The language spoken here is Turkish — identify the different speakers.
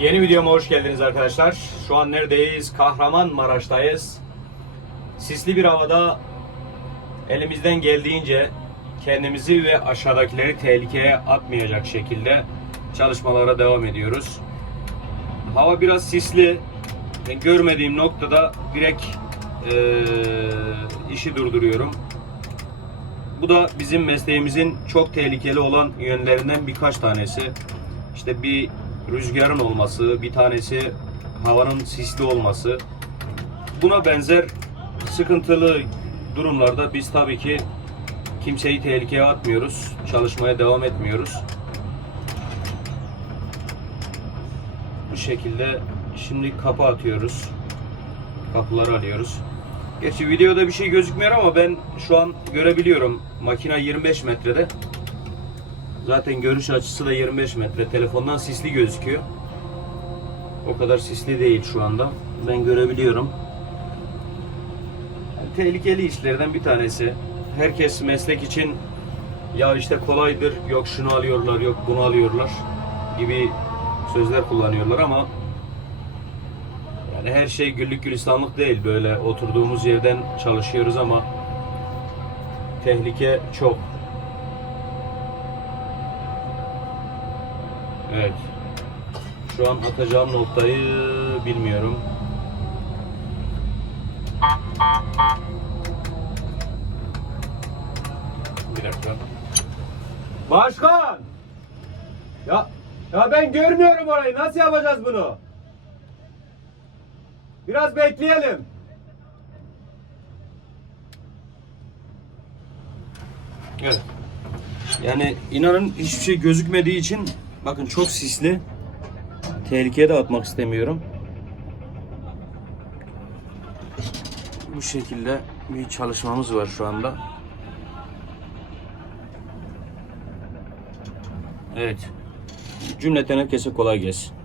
Speaker 1: Yeni videoma hoş geldiniz arkadaşlar. Şu an neredeyiz? Kahramanmaraş'tayız. Sisli bir havada elimizden geldiğince kendimizi ve aşağıdakileri tehlikeye atmayacak şekilde çalışmalara devam ediyoruz. Hava biraz sisli. Ben görmediğim noktada direkt eee, işi durduruyorum. Bu da bizim mesleğimizin çok tehlikeli olan yönlerinden birkaç tanesi. İşte bir rüzgarın olması, bir tanesi havanın sisli olması. Buna benzer sıkıntılı durumlarda biz tabii ki kimseyi tehlikeye atmıyoruz. Çalışmaya devam etmiyoruz. Bu şekilde şimdi kapı atıyoruz. Kapıları alıyoruz. Gerçi videoda bir şey gözükmüyor ama ben şu an görebiliyorum. Makine 25 metrede. Zaten görüş açısı da 25 metre. Telefondan sisli gözüküyor. O kadar sisli değil şu anda. Ben görebiliyorum. Yani tehlikeli işlerden bir tanesi. Herkes meslek için ya işte kolaydır, yok şunu alıyorlar, yok bunu alıyorlar gibi sözler kullanıyorlar ama yani her şey güllük gülistanlık değil. Böyle oturduğumuz yerden çalışıyoruz ama tehlike çok. Evet. Şu an atacağım noktayı bilmiyorum. Bir dakika. Başkan! Ya ya ben görmüyorum orayı. Nasıl yapacağız bunu? Biraz bekleyelim. Evet. Yani inanın hiçbir şey gözükmediği için bakın çok sisli. Tehlikeye de atmak istemiyorum. Bu şekilde bir çalışmamız var şu anda. Evet. Cümleten herkese kolay gelsin.